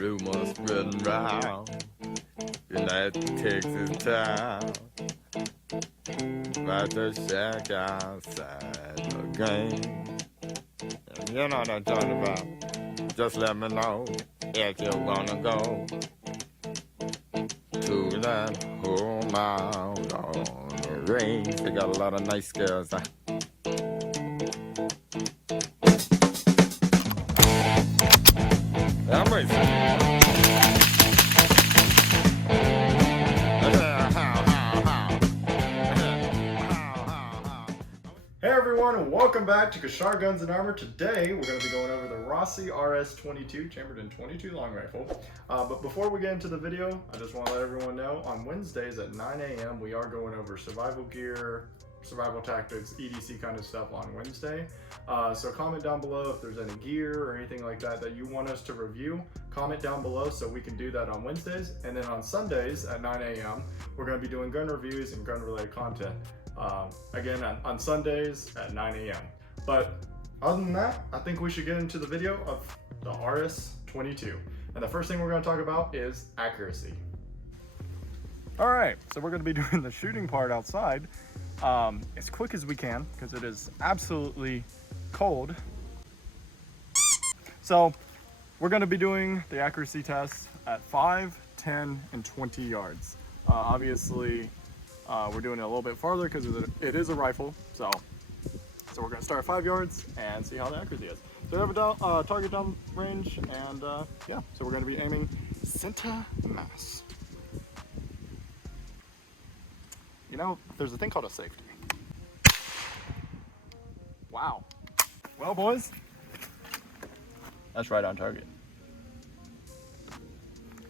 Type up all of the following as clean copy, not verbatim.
Rumors spreading round in that Texas town about the shack outside the game. And you know what I'm talking about. Just let me know if you wanna go to that home out on the range. They got a lot of nice girls. I'm racing. Hey everyone, and welcome back to Cushard Guns and Armor. Today we're going to be going over the Rossi RS22 chambered in .22 long rifle. But before we get into the video, I just want to let everyone know on Wednesdays at 9 a.m. we are going over survival gear, survival tactics, EDC kind of stuff on Wednesday. So comment down below if there's any gear or anything like that that you want us to review. Comment down below so we can do that on Wednesdays. And then on Sundays at 9 a.m. we're going to be doing gun reviews and gun related content. Again on Sundays at 9 a.m. But other than that, I think we should get into the video of the RS22. And the first thing we're going to talk about is accuracy. All right, so we're going to be doing the shooting part outside as quick as we can because it is absolutely cold. So we're going to be doing the accuracy test at 5, 10, and 20 yards. Obviously, we're doing it a little bit farther because it is a rifle. So we're going to start at 5 yards and see how the accuracy is. So we have a target down range, and yeah, so we're going to be aiming center mass. You know, there's a thing called a safety. Wow. Well, boys, that's right on target.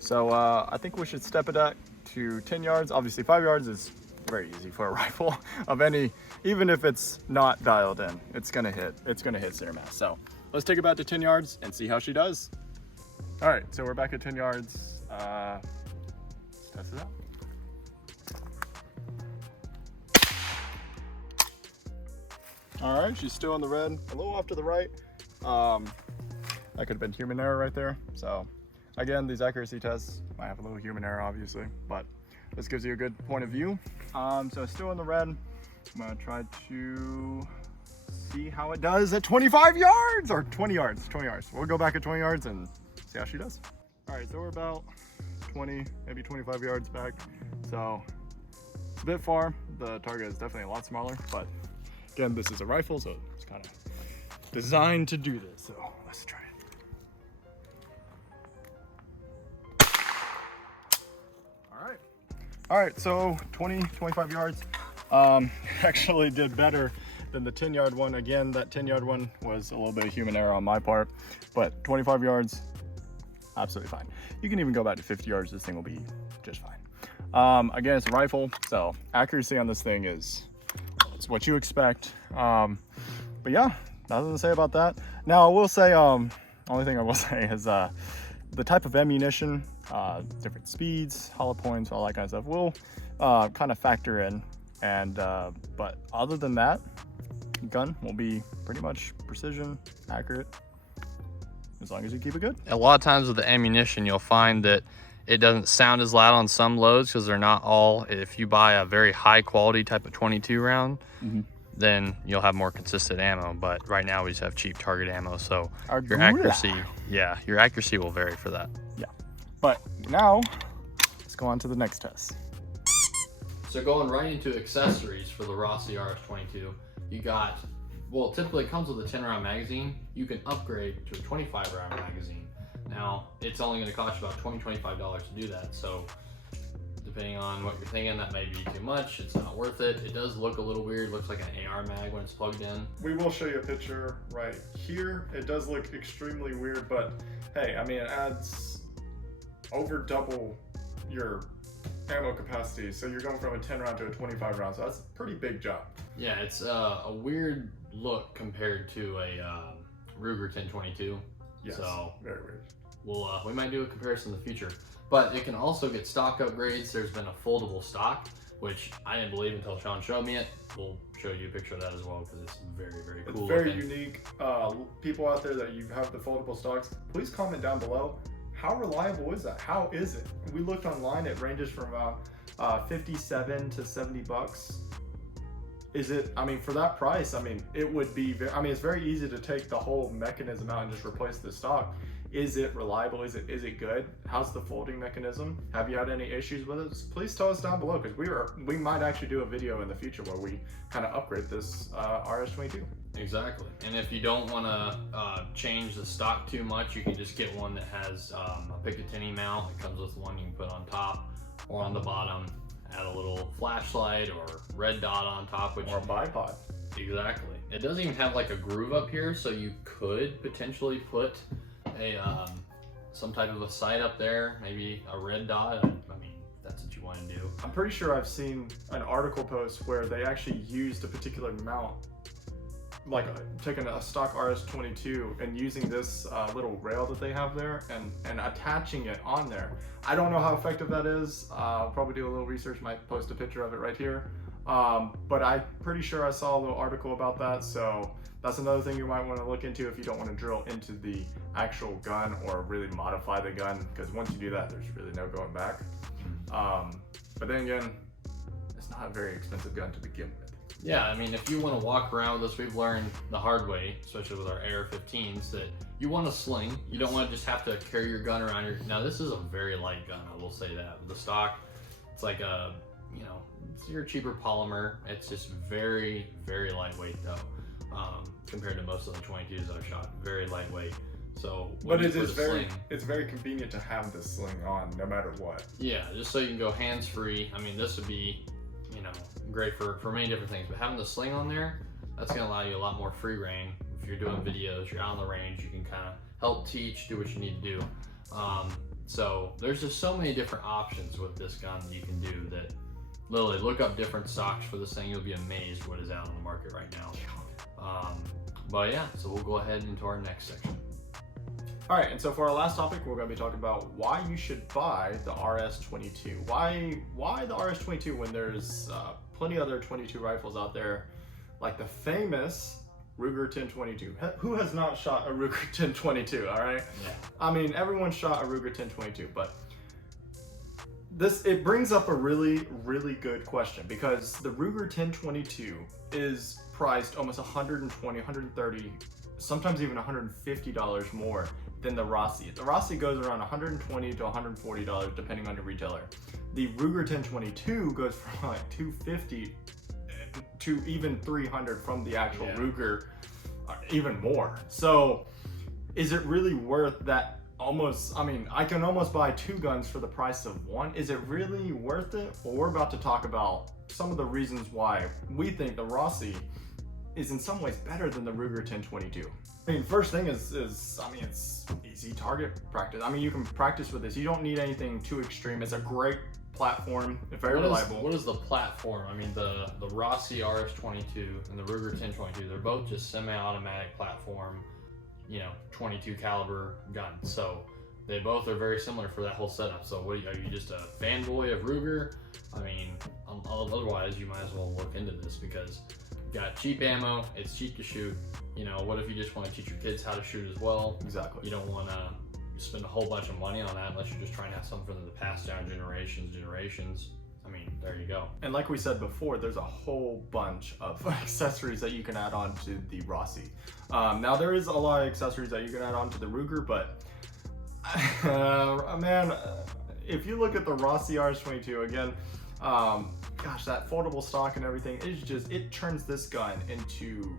So I think we should step it up to 10 yards. Obviously 5 yards is very easy for a rifle of any, even if it's not dialed in, it's gonna hit center mass. So let's take it back to 10 yards and see how she does. All right, so we're back at 10 yards. Let's test it out. All right, she's still in the red, a little off to the right. That could have been human error right there. So again, these accuracy tests might have a little human error, obviously, but this gives you a good point of view. So it's still in the red. I'm gonna try to see how it does at 25 yards or 20 yards. We'll go back at 20 yards and see how she does. All right, so we're about 20, maybe 25 yards back. So it's a bit far. The target is definitely a lot smaller, but again, this is a rifle, so it's kind of designed to do this. So let's try it. All right, so 25 yards. Actually did better than the 10-yard one. Again, that 10-yard one was a little bit of human error on my part, but 25 yards, absolutely fine. You can even go back to 50 yards. This thing will be just fine. Again, it's a rifle, so accuracy on this thing it's what you expect. But yeah, nothing to say about that. Now, I will say, only thing I will say is the type of ammunition, different speeds, hollow points, all that kind of stuff will kind of factor in. And but other than that, gun will be pretty much precision, accurate, as long as you keep it good. A lot of times with the ammunition, you'll find that it doesn't sound as loud on some loads because they're not all. If you buy a very high quality type of 22 round, then you'll have more consistent ammo. But right now we just have cheap target ammo, so your accuracy will vary for that. Yeah, but now let's go on to the next test. So going right into accessories for the Rossi RS22, you got, well, typically it comes with a 10 round magazine. You can upgrade to a 25 round magazine. Now it's only going to cost you about $20–25 to do that. So depending on what you're thinking, that may be too much. It's not worth it. It does look a little weird. It looks like an AR mag when it's plugged in. We will show you a picture right here. It does look extremely weird, but hey, I mean, it adds over double your ammo capacity. So you're going from a 10 round to a 25 round. So that's a pretty big jump. Yeah, it's a weird look compared to a Ruger 1022. Yes, so very weird. We might do a comparison in the future. But it can also get stock upgrades. There's been a foldable stock, which I didn't believe until Sean showed me it. We'll show you a picture of that as well because it's very, very cool. It's very unique. People out there that you have the foldable stocks, please comment down below how reliable is that? How is it? We looked online, it ranges from about 57 to 70 bucks. Is it, I mean, for that price, I mean, it would be, I mean, it's very easy to take the whole mechanism out and just replace the stock. Is it reliable? Is it good? How's the folding mechanism? Have you had any issues with it? Please tell us down below, because we might actually do a video in the future where we kind of upgrade this RS22. Exactly. And if you don't want to change the stock too much, you can just get one that has a Picatinny mount. It comes with one you can put on top or on the bottom. Add a little flashlight or red dot on top, which or a bipod. Exactly. It doesn't even have like a groove up here, so you could potentially put a some type of a sight up there, maybe a red dot. I mean, if that's what you want to do. I'm pretty sure I've seen an article post where they actually used a particular mount, like taking a stock RS22 and using this little rail that they have there and attaching it on there. I don't know how effective that is. I'll probably do a little research, might post a picture of it right here. But I'm pretty sure I saw a little article about that, so that's another thing you might want to look into if you don't want to drill into the actual gun or really modify the gun, because once you do that, there's really no going back. But then again, it's not a very expensive gun to begin with. Yeah, I mean, if you want to walk around with this, we've learned the hard way, especially with our AR-15s, that you want to sling. You don't want to just have to carry your gun around. Now, this is a very light gun, I will say that. The stock, it's like a, you know, it's your cheaper polymer. It's just very, very lightweight though, compared to most of the 22s I've shot. Very lightweight. So, but it is it's very convenient to have this sling on no matter what. Yeah, just so you can go hands-free. I mean, this would be, you know, great for many different things, but having the sling on there, that's going to allow you a lot more free reign. If you're doing videos, you're out on the range, you can kind of help teach, do what you need to do. So there's just so many different options with this gun that you can do that literally look up different stocks for this thing. You'll be amazed what is out on the market right now. But yeah, so we'll go ahead into our next section. All right, and so for our last topic, we're going to be talking about why you should buy the RS22. Why the RS22 when there's plenty of other 22 rifles out there, like the famous Ruger 1022. Who has not shot a Ruger 1022, all right? Yeah. I mean, everyone shot a Ruger 1022, but it brings up a really, really good question, because the Ruger 1022 is priced almost $120, $130, sometimes even $150 more than the Rossi. The Rossi goes around $120 to $140 depending on your retailer. The Ruger 1022 goes from like $250 to even $300 from the actual Ruger, even more. So is it really worth that? Almost, I mean, I can almost buy two guns for the price of one. Is it really worth it? Well, we're about to talk about some of the reasons why we think the Rossi is in some ways better than the Ruger 1022. I mean, first thing is I mean, it's easy target practice. I mean, you can practice with this. You don't need anything too extreme. It's a great platform, very reliable. What is the platform? I mean, the Rossi RS22 and the Ruger 1022, they're both just semi-automatic platform, you know, 22 caliber guns. So they both are very similar for that whole setup. So what, are you just a fanboy of Ruger? I mean, otherwise you might as well look into this, because you got cheap ammo, it's cheap to shoot. You know, what if you just want to teach your kids how to shoot as well? Exactly. You don't want to spend a whole bunch of money on that unless you're just trying to have something that pass down generations. I mean, there you go. And like we said before, there's a whole bunch of accessories that you can add on to the Rossi. Now there is a lot of accessories that you can add on to the Ruger, but man, if you look at the Rossi RS22 again, gosh, that foldable stock and everything, it turns this gun into,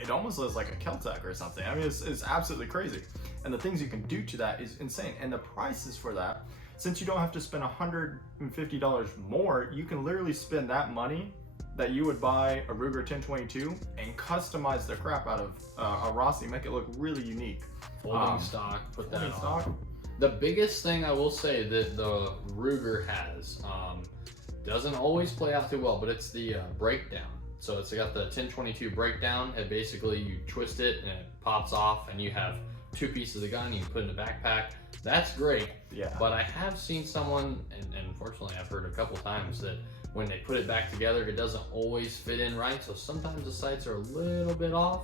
it almost looks like a Keltec or something. I mean, it's absolutely crazy. And the things you can do to that is insane. And the prices for that, since you don't have to spend $150 more, you can literally spend that money that you would buy a Ruger 1022 and customize the crap out of a Rossi, make it look really unique. Folding stock, put that on. Stock. The biggest thing I will say that the Ruger has, doesn't always play out too well, but it's the breakdown. So it's got the 1022 breakdown, and basically you twist it and it pops off, and you have two pieces of gun you can put in a backpack. That's great. Yeah. But I have seen someone, and unfortunately I've heard a couple times, that when they put it back together, it doesn't always fit in right. So sometimes the sights are a little bit off.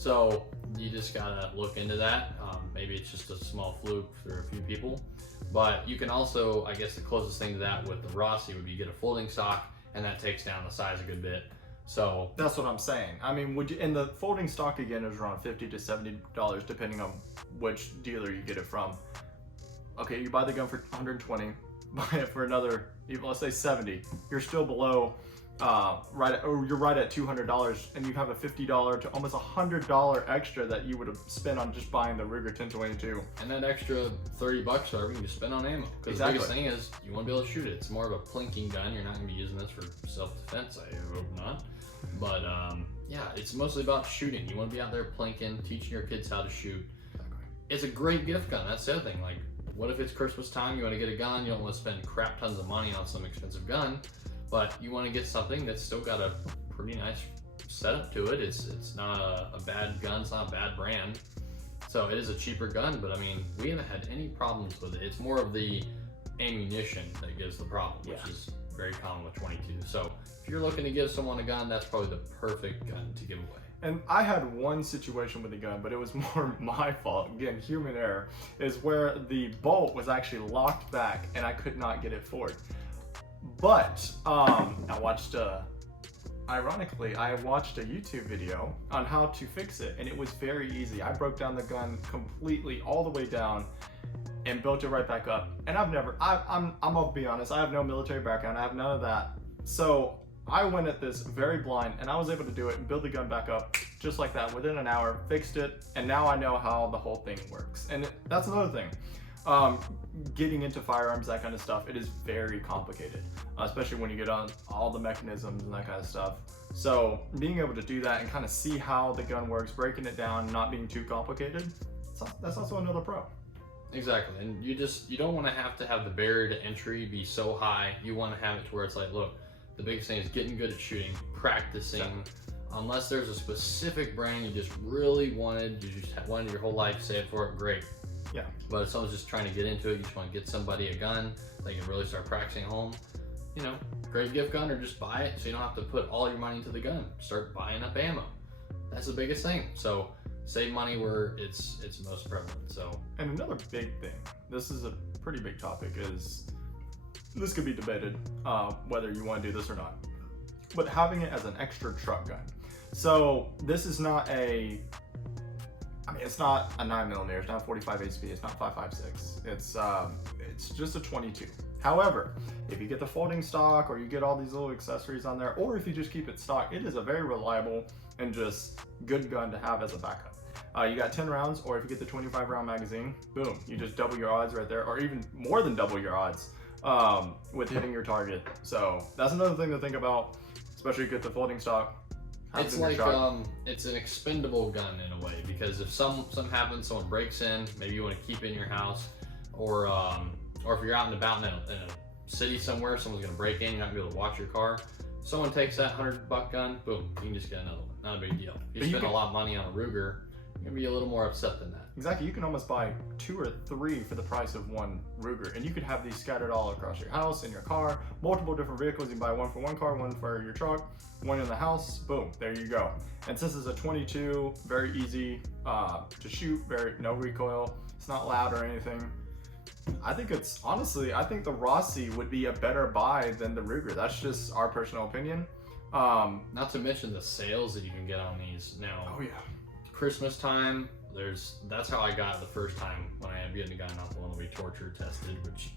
So you just gotta look into that. Maybe it's just a small fluke for a few people. But you can also, I guess the closest thing to that with the Rossi would be get a folding stock, and that takes down the size a good bit. So that's what I'm saying. I mean, and the folding stock again is around $50 to $70 depending on which dealer you get it from. Okay, you buy the gun for $120, buy it for another, let's say 70. You're still below, you're right at $200, and you have a $50 to almost $100 extra that you would have spent on just buying the Ruger 1022. And that extra $30 or whatever you spend on ammo. Because the biggest thing is you want to be able to shoot it. It's more of a plinking gun. You're not going to be using this for self-defense. I hope not. But yeah, it's mostly about shooting. You want to be out there plinking, teaching your kids how to shoot. It's a great gift gun. That's the other thing. Like, what if it's Christmas time? You want to get a gun. You don't want to spend crap tons of money on some expensive gun. But you want to get something that's still got a pretty nice setup to it. It's not a bad gun. It's not a bad brand. So it is a cheaper gun, but I mean, we haven't had any problems with it. It's more of the ammunition that gives the problem, which is very common with 22. So if you're looking to give someone a gun, that's probably the perfect gun to give away. And I had one situation with the gun, but it was more my fault. Again, human error, is where the bolt was actually locked back and I could not get it forward. But ironically, I watched a YouTube video on how to fix it, and it was very easy. I broke down the gun completely all the way down and built it right back up. And I'm gonna be honest, I have no military background. I have none of that. So I went at this very blind, and I was able to do it and build the gun back up just like that within an hour, fixed it, and now I know how the whole thing works. And that's another thing. Getting into firearms, that kind of stuff, it is very complicated, especially when you get on all the mechanisms and that kind of stuff. So being able to do that and kind of see how the gun works, breaking it down, not being too complicated, that's also another pro. Exactly, and you don't want to have the barrier to entry be so high. You want to have it to where it's like, look, the biggest thing is getting good at shooting, practicing. Exactly. Unless there's a specific brand you just really wanted, you just wanted your whole life, save for it, great. Yeah. But if someone's just trying to get into it, you just want to get somebody a gun, they can really start practicing at home. You know, great gift gun, or just buy it so you don't have to put all your money into the gun. Start buying up ammo. That's the biggest thing. So save money where it's most prevalent. So. And another big thing, this is a pretty big topic, is this could be debated whether you want to do this or not, but having it as an extra truck gun. So this is not it's not a 9mm, it's not 45 HP, it's not 5.56, it's just a 22. However, if you get the folding stock, or you get all these little accessories on there, or if you just keep it stock, it is a very reliable and just good gun to have as a backup. You got 10 rounds, or if you get the 25 round magazine, boom, you just double your odds right there, or even more than double your odds with hitting your target. So that's another thing to think about, especially if you get the folding stock. It's like it's an expendable gun in a way, because if something happens, someone breaks in, maybe you want to keep it in your house, or if you're out and about in a city somewhere, someone's gonna break in, you're not gonna be able to watch your car. Someone takes that $100 gun, boom, you can just get another one. Not a big deal. If you spend a lot of money on a Ruger, you're gonna be a little more upset than that. Exactly, you can almost buy 2 or 3 for the price of one Ruger, and you could have these scattered all across your house, in your car, multiple different vehicles. You can buy one for one car, one for your truck, one in the house, boom, there you go. And since it's a 22, very easy to shoot, no recoil, it's not loud or anything. I think I think the Rossi would be a better buy than the Ruger. That's just our personal opinion. Not to mention the sales that you can get on these now. Oh yeah. Christmas time, that's how I got it the first time when I ended up getting a gun, not the one that we torture tested, which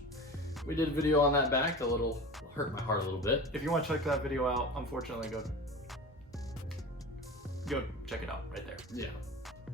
we did a video on that back. Hurt my heart a little bit. If you want to check that video out, unfortunately, go check it out right there. Yeah.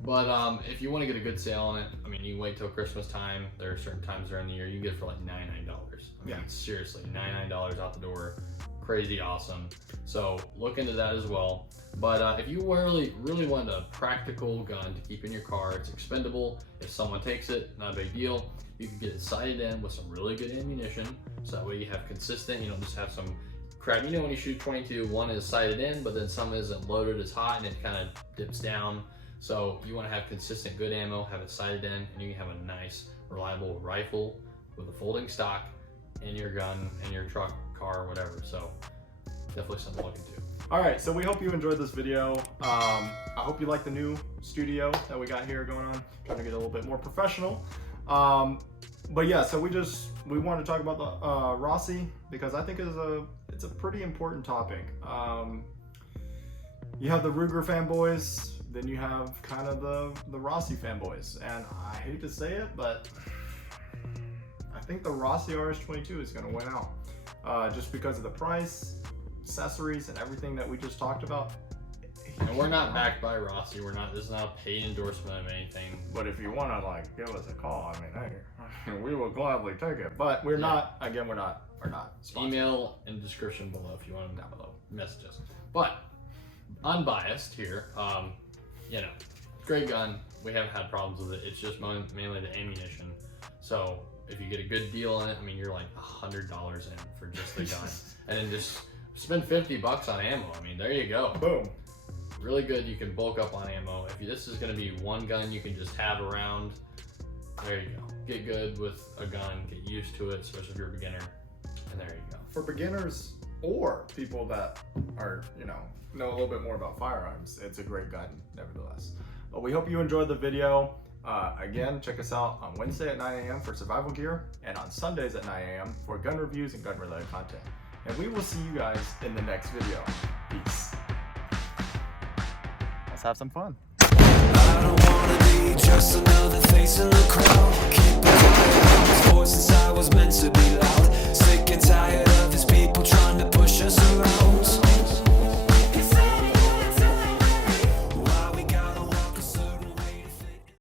But if you want to get a good sale on it, I mean, you wait till Christmas time. There are certain times during the year you can get it for like $99. I mean, seriously, $99 out the door. Crazy awesome. So look into that as well. But if you really want a practical gun to keep in your car, it's expendable. If someone takes it, not a big deal. You can get it sighted in with some really good ammunition, so that way you have consistent, you don't just have some crap. You know, when you shoot 22, one is sighted in, but then some isn't loaded as hot and it kind of dips down. So you want to have consistent good ammo, have it sighted in, and you can have a nice, reliable rifle with a folding stock in your gun, in your truck, car, whatever. So definitely something to look into. All right, so we hope you enjoyed this video. I hope you like the new studio that we got here going on. Trying to get a little bit more professional. But yeah, so we wanted to talk about the Rossi because I think it's a pretty important topic. You have the Ruger fanboys, then you have kind of the Rossi fanboys, and I hate to say it, but I think the Rossi RS22 is going to win out just because of the price, accessories, and everything that we just talked about. And we're not backed by Rossi. This is not a paid endorsement of anything. But if you want to like give us a call, I mean, hey, we will gladly take it. But we're not. Again, we're not sponsored. Email in the description below if you want them down below. Message us. But unbiased here. You know, great gun. We haven't had problems with it. It's just mainly the ammunition. So if you get a good deal on it, I mean, you're like $100 in for just the gun, and then just spend $50 on ammo. I mean, there you go. Boom. Really good. You can bulk up on ammo. If this is going to be one gun you can just have around, there you go. Get good with a gun. Get used to it, especially if you're a beginner. And there you go. For beginners or people that are, know a little bit more about firearms, it's a great gun, nevertheless. But we hope you enjoyed the video. Again, check us out on Wednesday at 9 a.m. for survival gear, and on Sundays at 9 a.m. for gun reviews and gun-related content. And we will see you guys in the next video. Peace. Let's have some fun. I don't wanna be just another face in the crowd. Keep